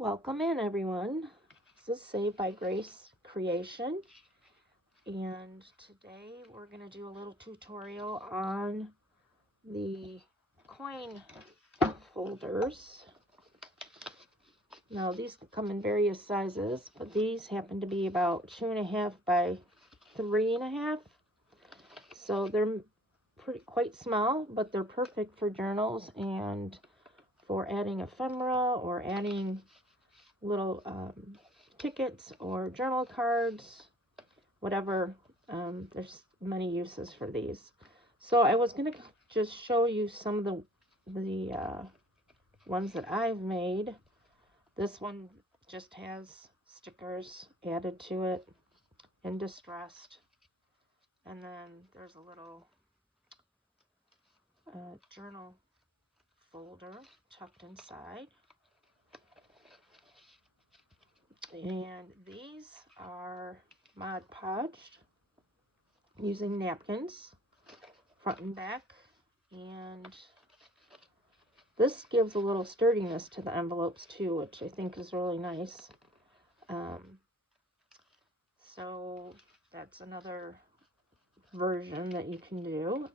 Welcome in, everyone. This is Saved by Grace Creation, and today we're going to do a little tutorial on the coin folders. Now, these come in various sizes, but these happen to be about 2.5 by 3.5, so they're quite small, but they're perfect for journals and for adding ephemera or adding little tickets or journal cards, whatever. There's many uses for these. So I was going to just show you some of the ones that I've made. This one just has stickers added to it in distressed, and then there's a little journal folder tucked inside. And these are Mod Podged using napkins, front and back, and this gives a little sturdiness to the envelopes too, which I think is really nice. So that's another version that you can do.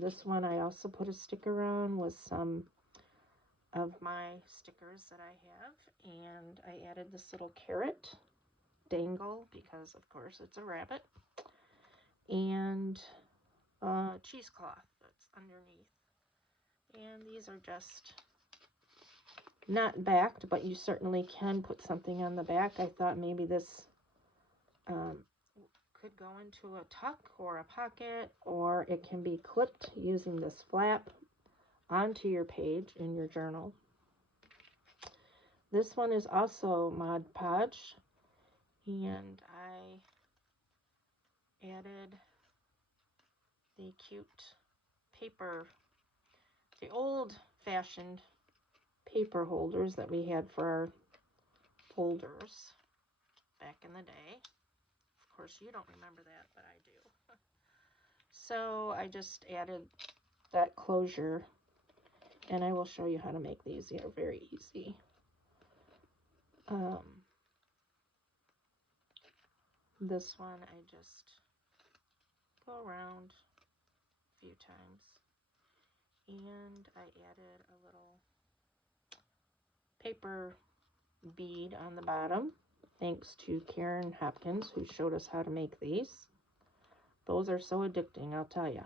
This one I also put a sticker on with some of my stickers that I have, and I added this little carrot dangle because of course it's a rabbit, and cheesecloth that's underneath. And these are just not backed, but you certainly can put something on the back. I thought maybe this could go into a tuck or a pocket, or it can be clipped using this flap onto your page in your journal. This one is also Mod Podge, and I added the cute paper, the old-fashioned paper holders that we had for our folders back in the day. Of course, you don't remember that, but I do. So I just added that closure, and I will show you how to make these. They are very easy. This one I just go around a few times, and I added a little paper bead on the bottom, thanks to Karen Hopkins, who showed us how to make these. Those are so addicting, I'll tell you.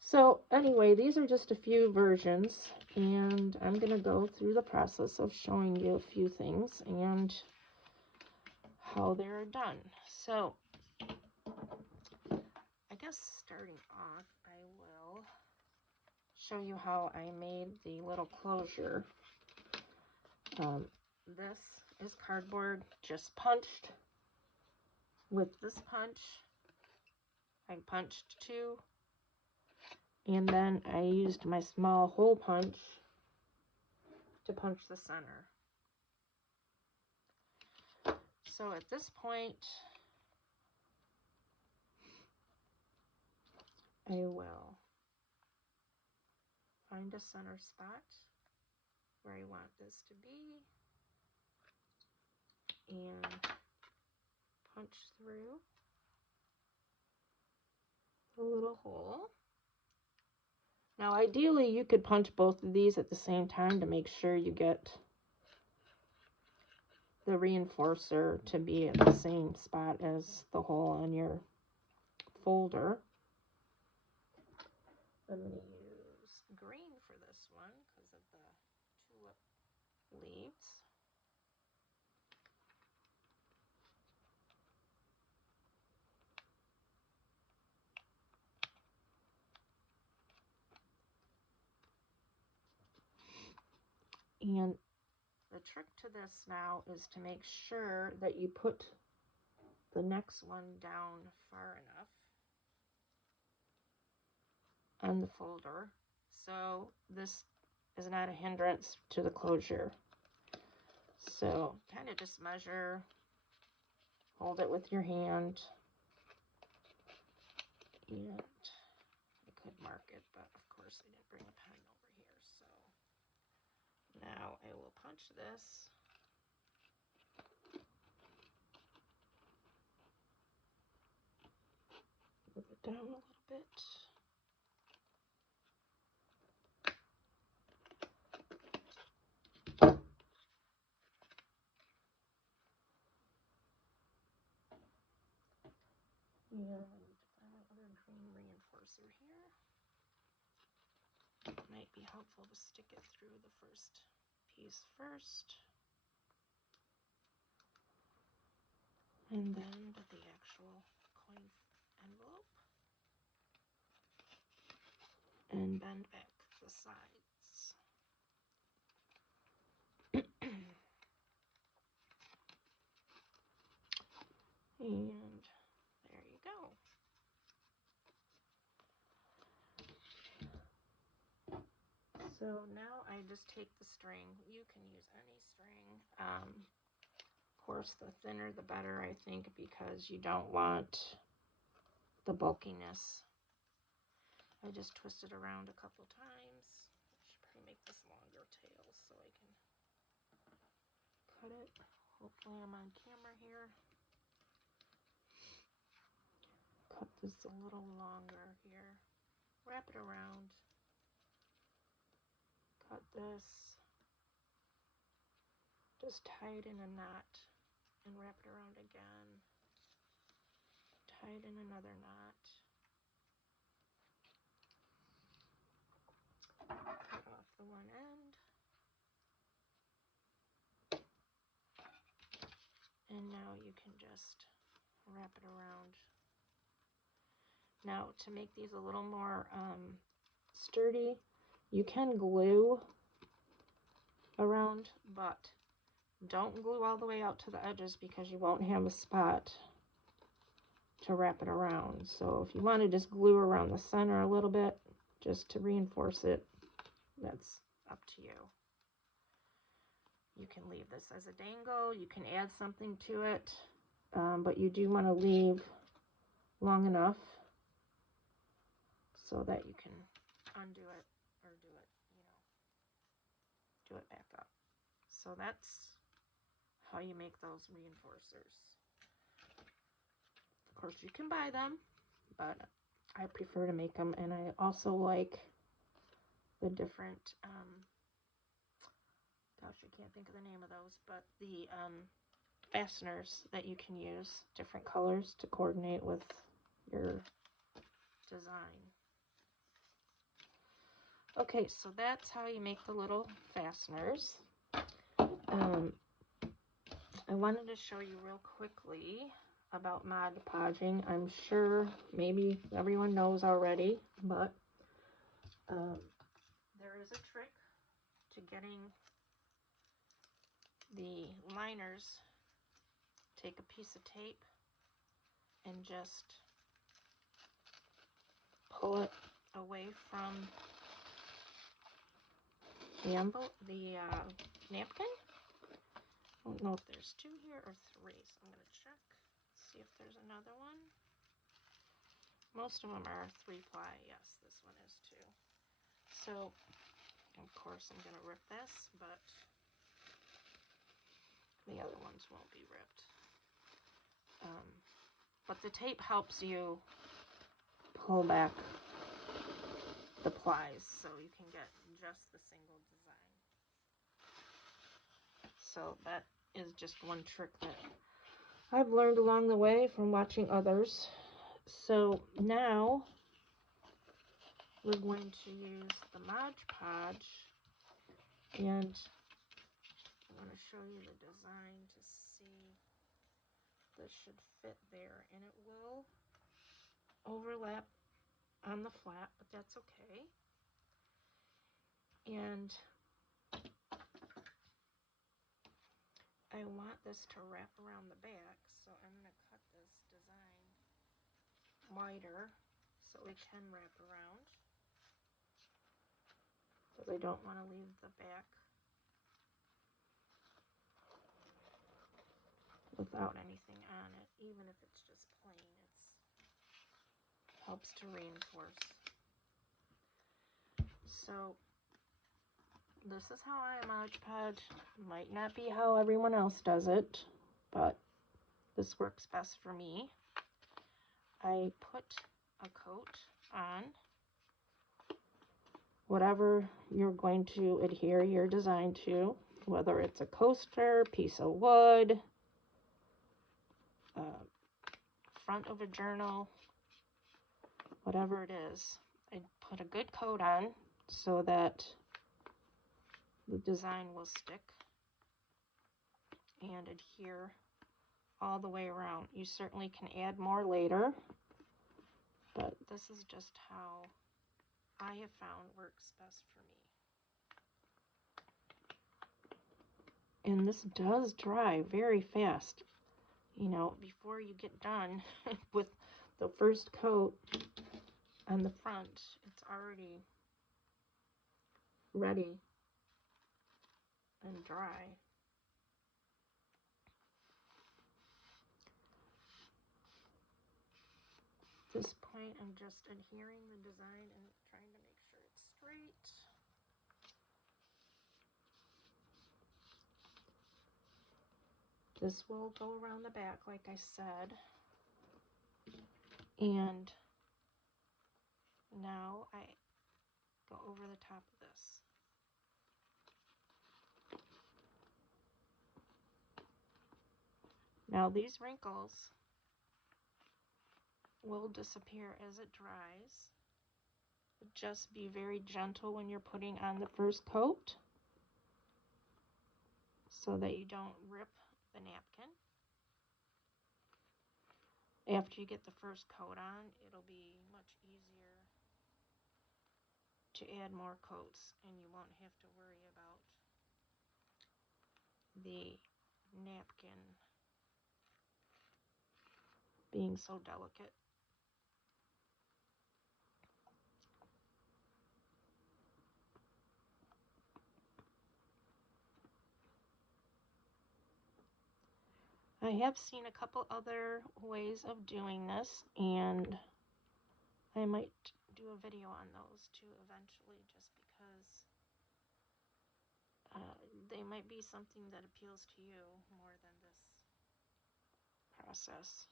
So anyway, these are just a few versions, and I'm going to go through the process of showing you a few things and how they're done. So I guess starting off, I will show you how I made the little closure. This is cardboard just punched. With this punch, I punched 2, and then I used my small hole punch to punch the center. So at this point, I will find a center spot where I want this to be and punch through the little hole. Now ideally you could punch both of these at the same time to make sure you get the reinforcer to be at the same spot as the hole on your folder. I'm going to use green for this one because of the tulip leaves. And the trick to this now is to make sure that you put the next one down far enough on the folder so this is not a hindrance to the closure. So kind of just measure, hold it with your hand, and I could mark it, but of course I didn't bring a pen over here, so now I will punch this. Move it down a little bit. And find my other green reinforcer here. It might be helpful to stick it through the first piece first. And then the actual coin envelope. And bend back the sides. And there you go. So now I just take the string. You can use any string. Of course, the thinner the better, I think, because you don't want the bulkiness. I just twist it around a couple times. I should probably make this longer tail so I can cut it. Hopefully I'm on camera here. Cut this a little longer here. Wrap it around. Cut this. Just tie it in a knot and wrap it around again. Tie it in another knot. Cut off the one end. And now you can just wrap it around. Now, to make these a little more sturdy, you can glue around, but don't glue all the way out to the edges because you won't have a spot to wrap it around. So if you want to just glue around the center a little bit just to reinforce it, that's up to you. You can leave this as a dangle. You can add something to it, but you do want to leave long enough so that you can undo it or do it, do it back up. So that's how you make those reinforcers. Of course, you can buy them, but I prefer to make them, and I also like the different, gosh, I can't think of the name of those, but the fasteners that you can use, different colors to coordinate with your design. Okay, so that's how you make the little fasteners. I wanted to show you real quickly about Mod Podging. I'm sure maybe everyone knows already, but there is a trick to getting the liners. Take a piece of tape and just pull it away from the envelope, the napkin. I don't know if there's 2 here or 3, so I'm going to check, see if there's another one. Most of them are 3-ply. Yes, this one is too. So, of course, I'm going to rip this, but the other ones won't be ripped. But the tape helps you pull back the plies so you can get just the single design. So that is just one trick that I've learned along the way from watching others. So now we're going to use the Mod Podge, and I'm going to show you the design to see this should fit there, and it will overlap on the flat, but that's okay. And I want this to wrap around the back, so I'm going to cut this design wider so it can wrap around, because I don't want to leave the back without anything on it, even if it's just plain. It helps to reinforce. So this is how I Mod Podge. Might not be how everyone else does it, but this works best for me. I put a coat on whatever you're going to adhere your design to, whether it's a coaster, piece of wood, front of a journal, whatever it is. I put a good coat on so that the design will stick and adhere all the way around. You certainly can add more later, but this is just how I have found works best for me. And this does dry very fast. You know, before you get done with the first coat on the front, it's already ready and dry. At this point, I'm just adhering the design and trying to make sure it's straight. This will go around the back, like I said. And now I go over the top of this. Now these wrinkles will disappear as it dries. Just be very gentle when you're putting on the first coat so that you don't rip the napkin. After you get the first coat on, it'll be much easier to add more coats and you won't have to worry about the napkin being so delicate. I have seen a couple other ways of doing this, and I might do a video on those too eventually, just because they might be something that appeals to you more than this process.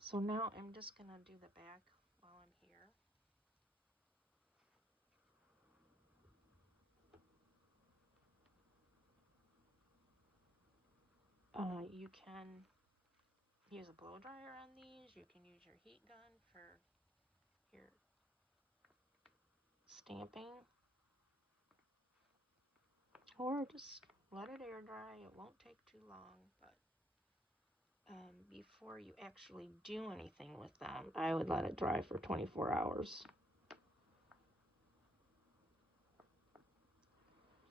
So now I'm just going to do the back while I'm here. You can use a blow dryer on these. You can use your heat gun for your stamping. Or just let it air dry. It won't take too long, but before you actually do anything with them, I would let it dry for 24 hours.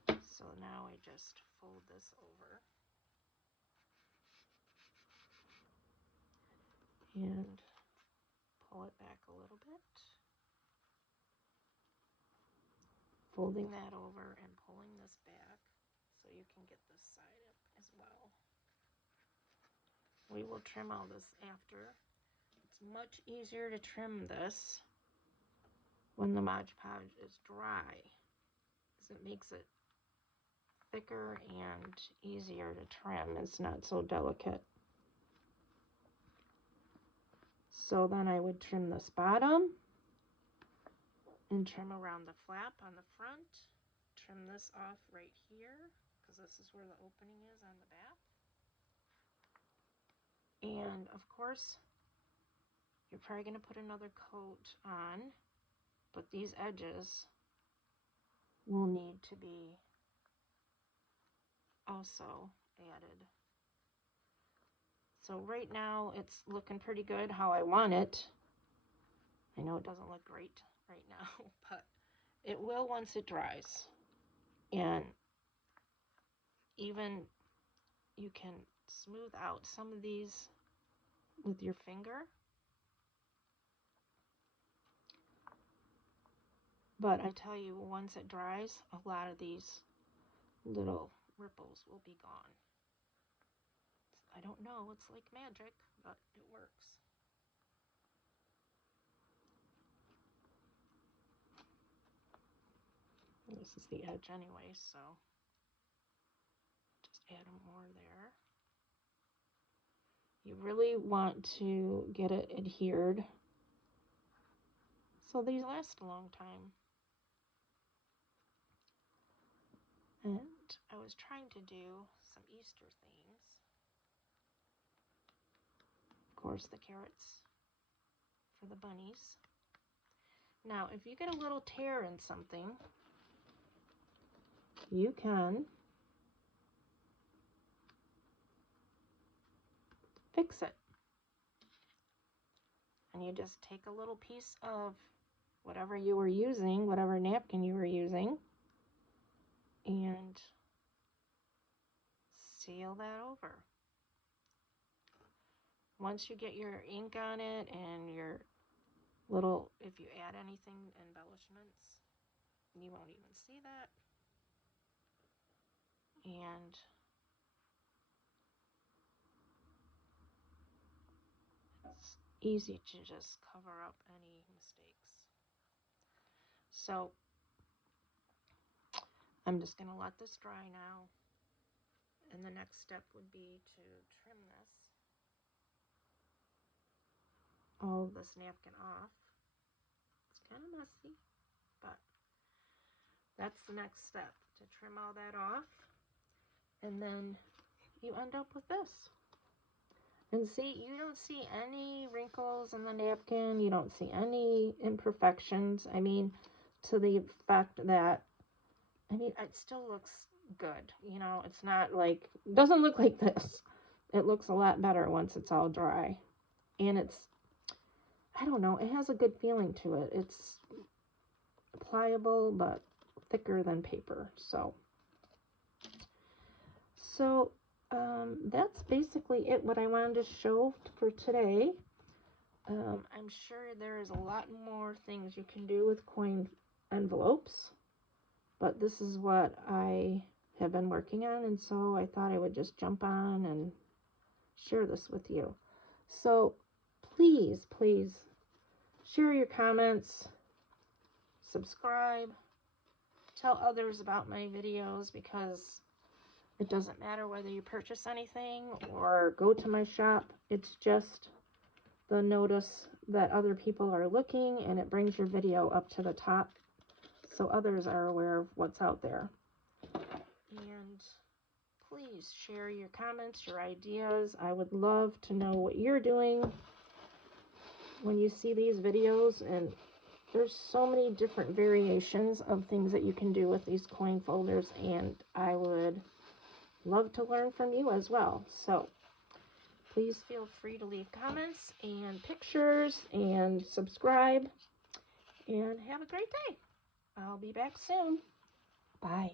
So now I just fold this over and pull it back a little bit. Folding that over and pulling this back so you can get this side up as well. We will trim all this after. It's much easier to trim this when the Mod Podge is dry, because it makes it thicker and easier to trim. It's not so delicate. So then I would trim this bottom and trim around the flap on the front. Trim this off right here, because this is where the opening is on the back. And of course, you're probably going to put another coat on, but these edges will need to be also added. So right now it's looking pretty good how I want it. I know it doesn't look great right now, but it will once it dries. And even you can smooth out some of these with your finger. But I tell you, once it dries, a lot of these little ripples will be gone. I don't know, it's like magic, but it works. This is the edge anyway, so just add more there. You really want to get it adhered so these last a long time. And I was trying to do some Easter themes. Of course, the carrots for the bunnies. Now, if you get a little tear in something, you can fix it. And you just take a little piece of whatever you were using, whatever napkin you were using, and seal that over. Once you get your ink on it and your little, if you add anything, embellishments, you won't even see that. And it's easy to just cover up any mistakes. So I'm just going to let this dry now. And the next step would be to trim all of this napkin off. It's kind of messy, but that's the next step, to trim all that off. And then you end up with this. And see, you don't see any wrinkles in the napkin. You don't see any imperfections. I mean, to the effect that, I mean, it still looks good. You know, it's not like, it doesn't look like this. It looks a lot better once it's all dry. And it's, I don't know, it has a good feeling to it. It's pliable, but thicker than paper. So that's basically it, what I wanted to show for today. I'm sure there's a lot more things you can do with coin envelopes, but this is what I have been working on, and so I thought I would just jump on and share this with you. So please, please share your comments, subscribe, tell others about my videos, because it doesn't matter whether you purchase anything or go to my shop. It's just the notice that other people are looking, and it brings your video up to the top so others are aware of what's out there. And please share your comments, your ideas. I would love to know what you're doing when you see these videos. And there's so many different variations of things that you can do with these coin folders, and I would love to learn from you as well. So please feel free to leave comments and pictures and subscribe, and have a great day. I'll be back soon. Bye.